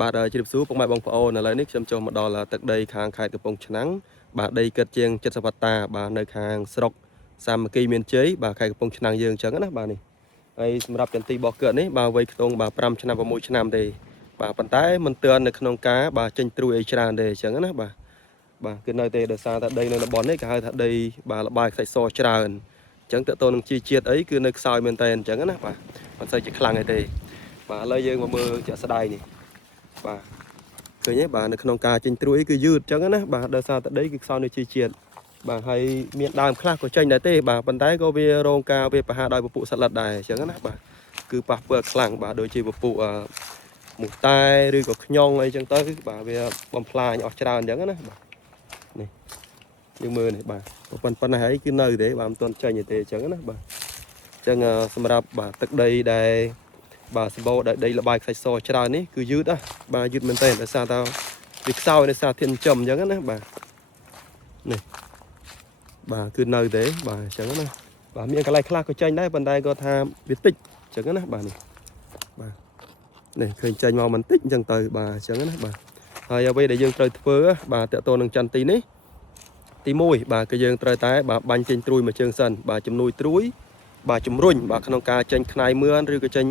បាទជ្រាបសួរពុកម៉ែបងប្អូនឥឡូវនេះខ្ញុំចូលមកដល់ទឹកដីខាងខេត្តកំពង់ឆ្នាំងបាទដីកិតជាង70វត្តាបាទនៅខាងស្រុកសាមគ្គីមានជ័យបាទខេត្តកំពង់ឆ្នាំងយើងអញ្ចឹងណាបាទនេះហើយសម្រាប់ចន្ទីរបស់គាត់នេះបាទវ័យខ្ទង់បាទ5ឆ្នាំ6ឆ្នាំទេបាទប៉ុន្តែមិនទាន់នៅក្នុងការបាទចេញត្រួយអីច្រើនទេអញ្ចឹងណាបាទគឺនៅទេដោយសារតែដីនៅតំបន់នេះគេហៅថាដីបាទលបាយខ្សាច់សច្រើនអញ្ចឹងតើតើនឹងជីជាតិអីគឺនៅខ្សោយមែនតើអញ្ចឹងណាបាទមិនសូវជាខ្លាំងទេបាទឥឡូវយើងមកមើលជាក់ស្ដែងនេះបាទឃើញទេបាទនៅក្នុងការចេញត្រួយគឺយឺតអញ្ចឹងណាបាទដោយសារតែដីគឺខ្សោយនៅជីជាតិបាទហើយមានដើមខ្លះក៏ចេញដែរទេបាទប៉ុន្តែក៏វារងការវាប្រហារដោយពពួកសត្វល្អិតដែរអញ្ចឹងណាបាទគឺប៉ះពាល់ខ្លាំងបាទដូចជាពពួកមូសតែឬក៏ខ្ញងអីចឹងទៅបាទវាបំផ្លាញអស់ច្រើនអញ្ចឹងណាបាទនេះយើងមើលនេះបាទប៉ុណ្ណេះហើយគឺនៅទេបាទមិនទាន់ចេញទេអញ្ចឹងណាបាទអញ្ចឹងសម្រាប់បាទទឹកដីដែលបាទសម្បូរដីលបាយខ្សាច់សច្រើននេះគឺយឺតបាទយឺតមែនតើដោយសារតែវាខ្សោយដោយសារធាតុចិញ្ចឹមអញ្ចឹងណាបាទនេះបាទគឺនៅទេបាទអញ្ចឹងណាបាទមានកន្លែងខ្លះក៏ចេញដែរប៉ុន្តែគាត់ថាវាតិចអញ្ចឹងណាបាទនេះបាទនេះឃើញចេញមកមិនតិចអញ្ចឹងទៅបាទអញ្ចឹងណាបាទហើយអ្វីដែលយើងត្រូវធ្វើបាទតកតនឹងចន្ទទីនេះទី1បាទគឺយើងត្រូវតែបាទបាញ់ចេញត្រួយមួយជើងសិនបាទជំនួយត្រួយបាទជំរុញបាទក្នុងការចេញខ្នាយមឿនឬក៏ចេញ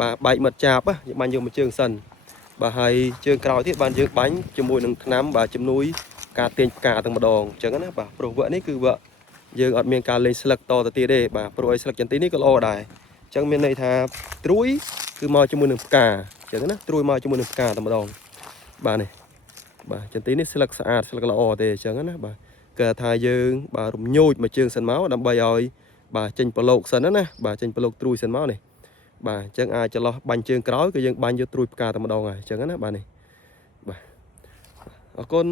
បាទបែកមិត្តចាបយើងបាញ់យកមួយជើងសិនបាទហើយជើងក្រោយទៀតបានយើងបាញ់ជាមួយនឹងថ្នាំបាទជំនួយការទាញផ្កាទាំងម្ដងអញ្ចឹងណាបាទព្រោះវគ្គនេះគឺវគ្គយើងអត់មានការលេងស្លឹកតទៅទៀតទេបាទព្រោះឲ្យស្លឹកចន្ទីនេះក៏ល្អដែរអញ្ចឹងមានន័យថាត្រួយគឺមកជាមួយនឹងផ្កាអញ្ចឹងណាត្រួយមកជាមួយនឹងផ្កាតែម្ដងបាទនេះបាទចន្ទីនេះស្លឹកស្អាតស្លឹកល្អទេអញ្ចឹងណាបាទគេថាយើងបាទរំញោចមួយជើងសិនមកដើម្បីឲ្យបាទចេញប្រឡូកសិនណាបាទចេញប្រឡូកត្រួយសិនមកនេះបាទអញ្ចឹងអាចចន្លោះបាញ់ជើងក្រោយគឺយើងបាញ់យកត្រួយផ្កាតែម្ដងហើយអញ្ចឹងណាបាទនេះបាទអរគុណ